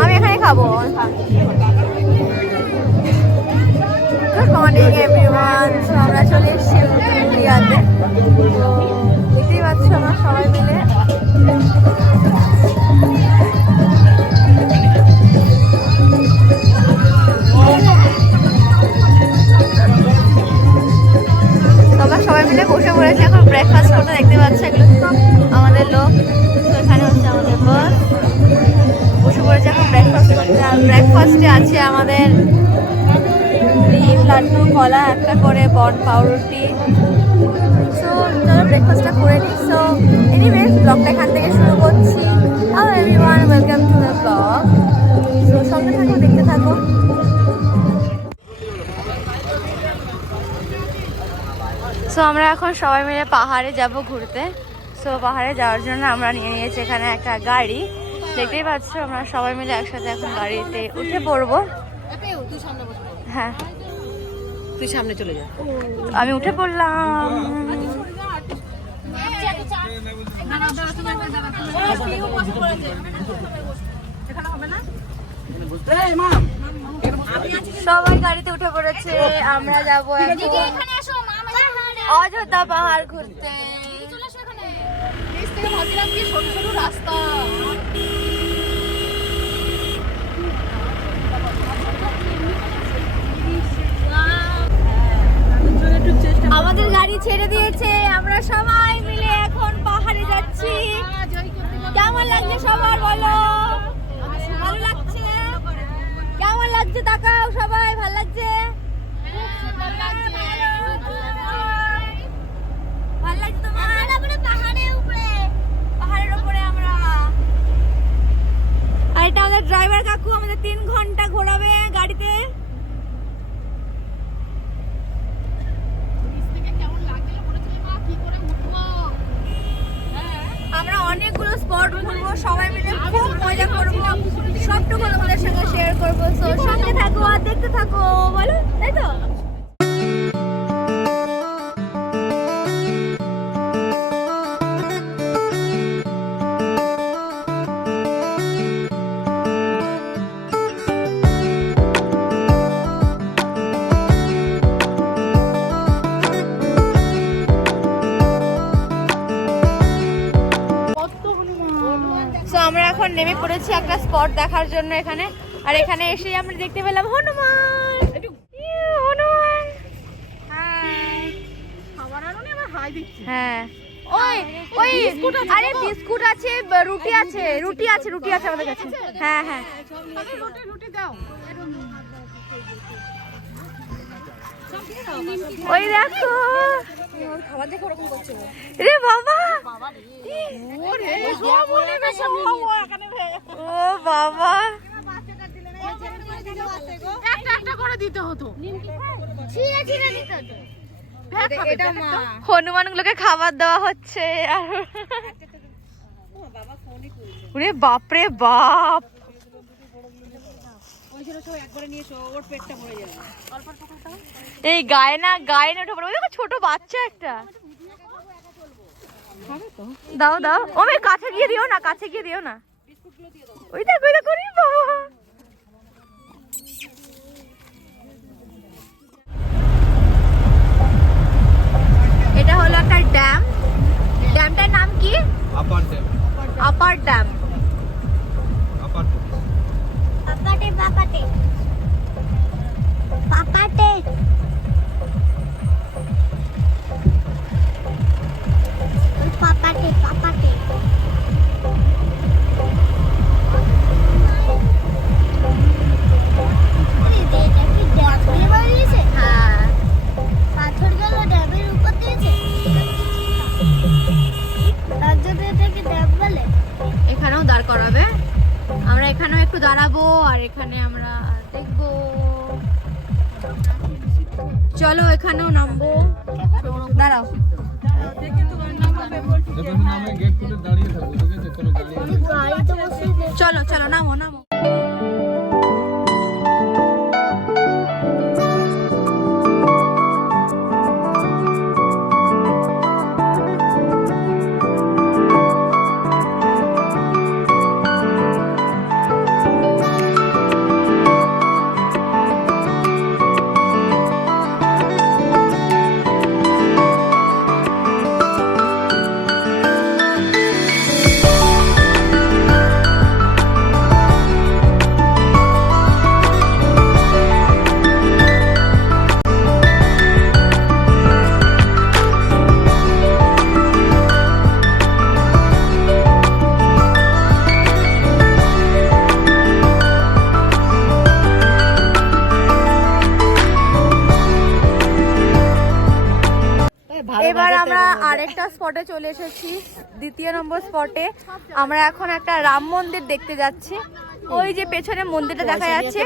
আমি এখানে খাব। গুড মর্নিং একটা করে বন পাউরুটি। সো চলো ব্রেকফাস্টটা করে নিই। সো এনিওয়েজ ব্লগটা এখান থেকে শুরু করছি। Hello everyone welcome to the blog so সঙ্গে থাকো দেখতে থাকো। সো আমরা এখন সবাই মিলে পাহাড়ে যাব ঘুরতে। সো পাহাড়ে যাওয়ার জন্য আমরা নিয়ে নিয়েছি এখানে একটা গাড়ি। দেখতেই পাচ্ছ আমরা সবাই মিলে একসাথে এখন গাড়িতে উঠে পড়ব। হ্যাঁ। তুই সামনে চলে যা। আমি উঠে পড়লাম। সবাই গাড়িতে উঠে পড়েছে আমরা যাব অযোধ্যা পাহাড় ঘুরতে। আমাদের গাড়ি ছেড়ে দিয়েছে আমরা সবাই মিলে এখন পাহাড়ে যাচ্ছি। কেমন লাগছে সবার বলো? ভালো লাগছে? কেমন লাগছে তাকাও সবাই ভালো লাগছে? ভালো লাগছে তোমার? পাহাড়ের উপরে। পাহাড়ের উপরে আমরা। আর এটা আমাদের ড্রাইভার কাকু আমাদের তিন ঘণ্টা ঘোরাবে গাড়িতে আমরা অনেকগুলো স্পট ঘুরবো, সবাই মিলে খুব মজা করব। সবটুকু তোমাদের সঙ্গে শেয়ার করব। তো সঙ্গে থাকো আর দেখতে থাকো, বলো, তাই তো? পড়েছি একটা স্পট দেখার জন্য এখানে। আর এখানে এসে আমরা দেখতে পেলাম হনুমান। হনুমান। হ্যাঁ। ওই ওই আরে বিস্কুট আছে রুটি আছে রুটি আছে রুটি আছে আমাদের কাছে। হ্যাঁ হ্যাঁ। ওই দেখো। রে বাবা। ও বাবা। একটা একটা হনুমান গুলোকে খাবার দেওয়া হচ্ছে। আর। বাপরে বাপ। এই গায়ে না গায়ে না দেখো ছোট বাচ্চা একটা। দাও দাও। ও কাছে গিয়ে দিও না, কাছে গিয়ে দিও না। ওই দেখ, ওই বাবা। চলো চলো নামো নামো। এবার আমরা আরেকটা স্পটে চলে এসেছি। দ্বিতীয় নম্বর স্পটে আমরা এখন একটা রাম মন্দির দেখতে যাচ্ছি। ওই যে পেছনে মন্দিরটা দেখা যাচ্ছে।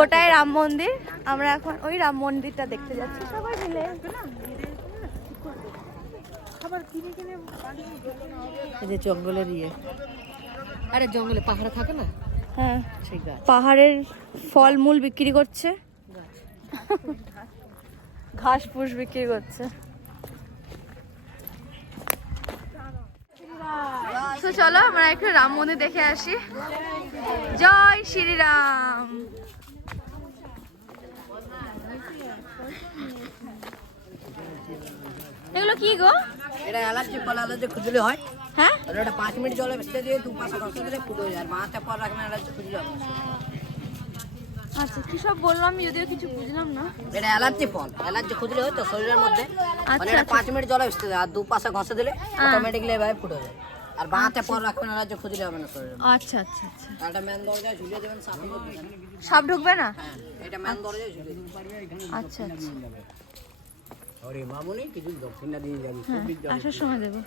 ওটাই রাম মন্দির। আমরা এখন ওই রাম মন্দিরটা দেখতে যাচ্ছি। সবাই মিলে। এই যে জঙ্গলের ইয়ে। আরে জঙ্গলে পাহাড়ে থাকে না? হ্যাঁ। পাহাড়ের ফলমূল বিক্রি করছে। ঘাস ফুস বিক্রি করছে তো চলো আমরা একটু রাম মন্দির দেখে আসি। জয় শ্রীরাম। এগুলো কি গো? এটা এলাচি ফল এলাচি খুজলি হয়। হ্যাঁ? এটা পাঁচ মিনিট জলে ভেসে দিয়ে দু পাঁচশো দশ দিলে ফুটো যায়। মাথা পর রাখবেন এলাচি খুজলি হবে আচ্ছা কি সব বললাম যদিও কিছু বুঝলাম না। এটা এলাচি ফল। এলাচি খুজলি হয় তো শরীরের মধ্যে। মানে আচ্ছা, এটা আচ্ছা। পাঁচ মিনিট জলে ভেসে যায়। আর দু পাশে ঘষে দিলে অটোমেটিকলি এভাবে ফুটো যায়। আর বাঁতে পর রাখবেন এলাচি খুজলি হবে না মধ্যে। আচ্ছা আচ্ছা আচ্ছা। আর এটা মেন দরজায় ঝুলিয়ে দেবেন সাপে সাপ ঢুকবে না? হ্যাঁ এটা মেন দরজায় ঝুলিয়ে দেবেন। আচ্ছা আচ্ছা। আরে মামুনি কিছু দক্ষিণা দিয়ে যাবি হ্যাঁ আসার সময় দেবো।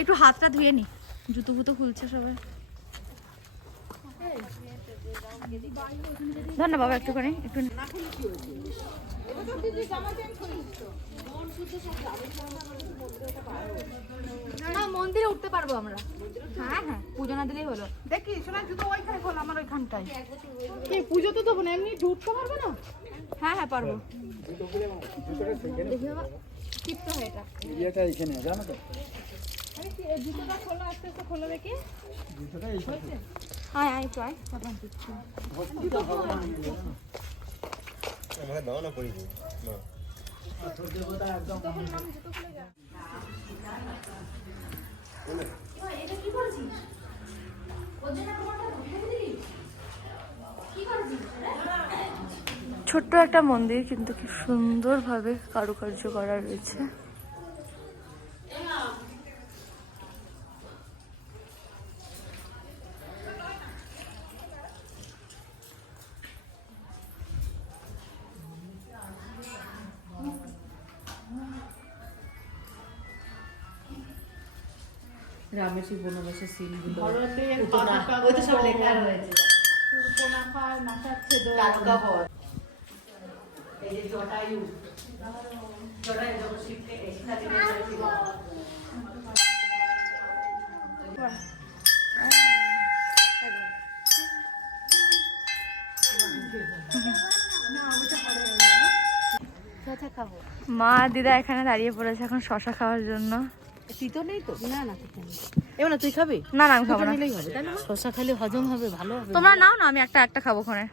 একটু হাতটা ধুয়ে নি। জুতো ফুতো খুলছে সবাই। না বাবা একটুখানি একটু না মন্দিরে উঠতে পারব আমরা। হ্যাঁ হ্যাঁ পুজো না দিলেই হলো। দেখি শোনা জুতো ওইখানে খোল আমার ওইখানটায়। কি পুজো তো দেবো না এমনি ঢুকতে পারবে না? হ্যাঁ হ্যাঁ পারব। দেখি বাবা টিপতে হয় এটা। জুতোটা খোলো আস্তে আস্তে খোলো দেখি। আয় আয় একটু আয়। ছোট্ট একটা মন্দির কিন্তু কি সুন্দরভাবে কারুকার্য করা রয়েছে। রামের সেই বনবাসের সিলগুলো ওই তো সব লেখা রয়েছে। মা দিদা এখানে দাঁড়িয়ে পড়েছে এখন শশা খাওয়ার জন্য। তিতো নেই তো? না না তিতো নেই। এবার না তুই খাবি? না না আমি খাব না। শসা খালি হজম হবে ভালো হবে। তোমরা নাও না আমি একটা একটা খাব ওখানে।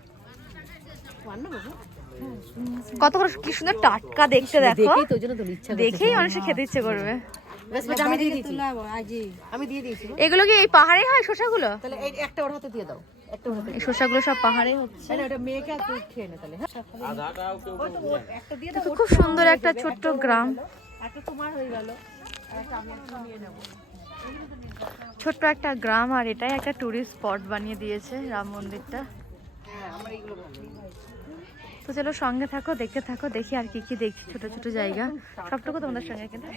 কত করে কি সুন্দর টাটকা দেখতে দেখো। দেখেই তো জন্য তো ইচ্ছা দেখেই মানুষের খেতে ইচ্ছে করবে। আমি দিয়ে দিয়েছি। আমি দিয়ে দিয়েছি। এগুলো কি এই পাহাড়ে হয় শসাগুলো? তাহলে এই একটা ওর হাতে দিয়ে দাও এই শসাগুলো সব পাহাড়ে হচ্ছে। হ্যাঁ? একটা দিয়ে দেখো, খুব সুন্দর একটা ছোট্ট গ্রাম। একটা তোমার হয়ে গেল একটা আমি নিয়ে নেব। ছোট্ট একটা গ্রাম আর এটাই একটা টুরিস্ট স্পট বানিয়ে দিয়েছে রাম মন্দিরটা। তো চলো সঙ্গে থাকো, দেখতে থাকো, দেখি আর কি কি দেখছি, ছোট ছোট জায়গা। সবটুকু তোমাদের সঙ্গে কিন্তু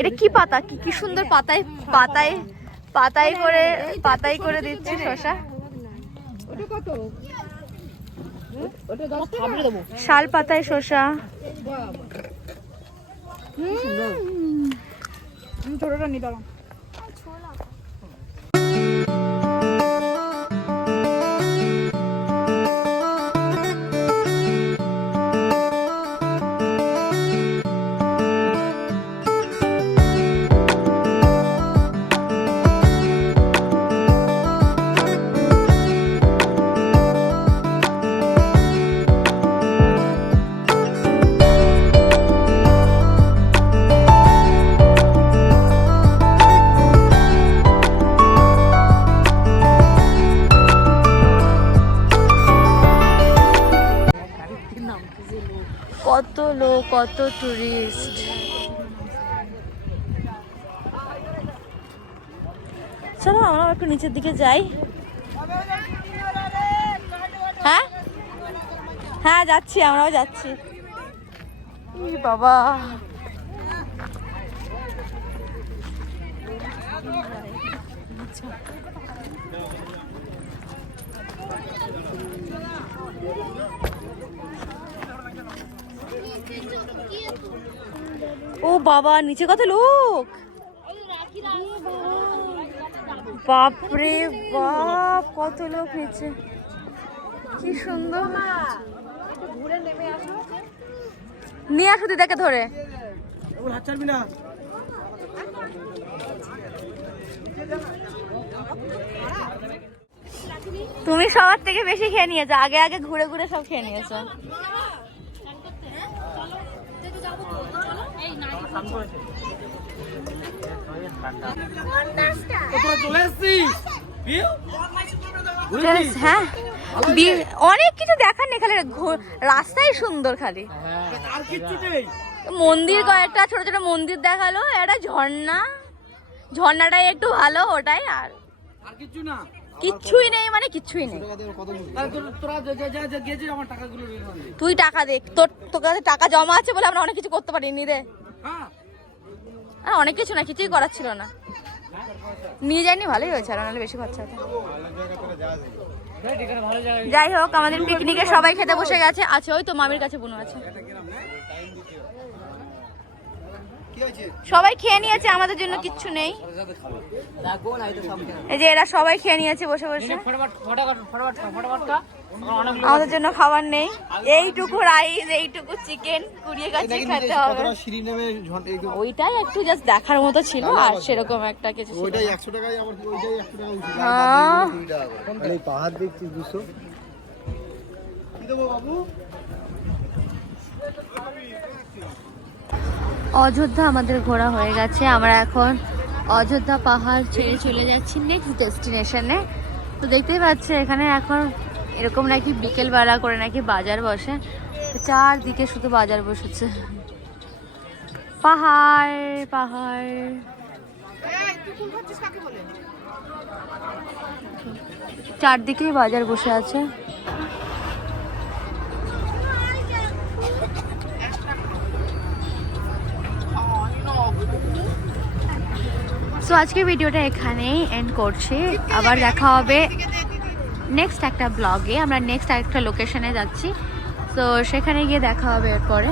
এটা কি পাতা? কি কি সুন্দর পাতায় পাতায় পাতায় করে পাতায় করে দিচ্ছে শশা শাল পাতায় শশা ছোটটা নিয়ে দাঁড়াও কত টুরিস্ট চলো আমরা একটু নিচের দিকে যাই। হ্যাঁ? হ্যাঁ যাচ্ছি আমরাও যাচ্ছি। বাবা। ও বাবা নিচে কত লোক? বাপরে বাপ কত লোক নিচে। কি সুন্দর। নিয়ে আসো দিদাকে ধরে। তুমি সবার থেকে বেশি খেয়ে নিয়েছো। আগে আগে ঘুরে ঘুরে সব খেয়ে নিয়েছো। হ্যাঁ। অনেক কিছু দেখার নেই খালি। ঘো- রাস্তাই সুন্দর খালি। মন্দির কয়েকটা ছোট ছোট মন্দির দেখাল একটা ঝর্ণা। ঝর্ণাটাই একটু ভালো ওটাই আর। আর কিছু না? কিচ্ছুই নেই মানে কিচ্ছুই নেই। তুই টাকা দেখ তোর তোর কাছে টাকা জমা আছে বলে আমরা অনেক কিছু করতে পারিনি রে। হ্যাঁ আর অনেক কিছু না, কিছুই করার ছিল না। নিয়ে যায়নি, ভালোই হয়েছে, আর নাহলে বেশি খরচা হতো। যাই হোক, আমাদের পিকনিকে সবাই খেতে বসে গেছে, আছে ওই তো মামির কাছে বুনু আছে। সবাই খেয়ে নিয়েছে আমাদের জন্য কিচ্ছু নেই। এই যে এরা সবাই খেয়ে নিয়েছে বসে বসে। আমাদের জন্য খাবার নেই। এইটুকু রাইস এইটুকু চিকেন কুড়িয়ে কাছে খেতে হবে। ওইটাই একটু জাস্ট দেখার মতো ছিল আর সেরকম একটা কিছু ওইটাই না। একশো টাকায় আমার ওইটাই টাকা এই পাহাড় দেখছি দুশো। কি দেবো বাবু? অযোধ্যা আমাদের ঘোরা হয়ে গেছে। আমরা এখন অযোধ্যা পাহাড় ছেড়ে চলে যাচ্ছি নেক্সট ডেস্টিনেশনে তো দেখতেই পাচ্ছে, এখানে এখন এরকম নাকি বিকেলবেলা করে নাকি বাজার বসে। চারদিকে শুধু বাজার বসেছে। পাহাড় পাহাড়। চারদিকেই বাজার বসে আছে। সো আজকে ভিডিওটা এখানেই এন্ড করছি। আবার দেখা হবে নেক্সট একটা ব্লগে আমরা নেক্সট একটা লোকেশনে যাচ্ছি। তো সেখানে গিয়ে দেখা হবে এরপরে।